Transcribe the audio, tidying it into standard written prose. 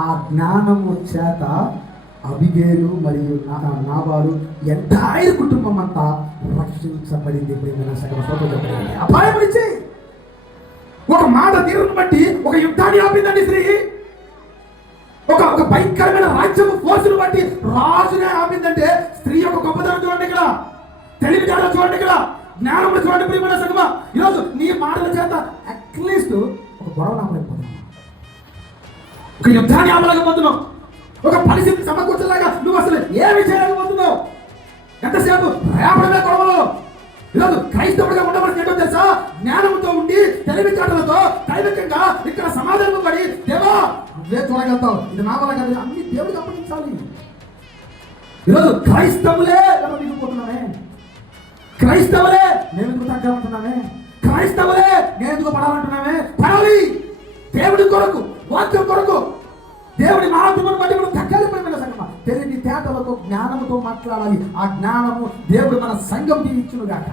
ఆ జ్ఞానము చేత అబిగేలు మరియు నాబాలు ఎంటైర్ కుటుంబం అంతా రక్షించబడింది. అపాయం నుంచి ఒక మాట తీరును బట్టి ఒక యుద్ధాన్ని ఆపిందండి స్త్రీ. ఒక భయంకరమైన రాజ్యము ఫోర్సును బట్టి రాజునే ఆపిందంటే స్త్రీ యొక్క గొప్పతనం చూడండి, ఇక్కడ తెలివితేటలు చూడండి, ఇక్కడ జ్ఞానం చూడండి. ప్రియమైన సంగమా, ఈరోజు నీ మాటల చేత అట్లీస్ట్ ఒక గొడవ ఆపలేకపోతున్నావు, ఒక యుద్ధాన్ని ఆపలేకపోతున్నావు, ఒక పరిస్థితి సమకూర్చలాగా నువ్వు అసలు ఏమి చేయలేకపోతున్నావు. ఎంతసేపు రేపడమే గొడవలో. ఈరోజు క్రైస్తవుడిగా ఉండవలసిన ఏంటో తెలుసా? జ్ఞానంతో ఉండి తెలివితేటలతో దైవికంగా ఇక్కడ సమాధానం పడి, దేవా నువ్వే చూడగలుగుతావు, ఇది నా వల్ల కాదు, అన్ని దేవుడికి అప్పగించాలి. ఈరోజు క్రైస్తవులే ఎలా మిగిలిపోతున్నామే, క్రైస్తవులే నేను ఎందుకు తగ్గాలంటున్నామే, క్రైస్తవులే నేను ఎందుకు పడాలంటున్నామే. పడాలి దేవుడి కొరకు, వాక్యం కొరకు, దేవుడి మహాత్మను బట్టి మనం తగ్గలిపోయిన సంగమా. తెలివి తేటలతో జ్ఞానముతో మాట్లాడాలి. ఆ జ్ఞానము దేవుడు మన సంఘం ఇచ్చునుగాక.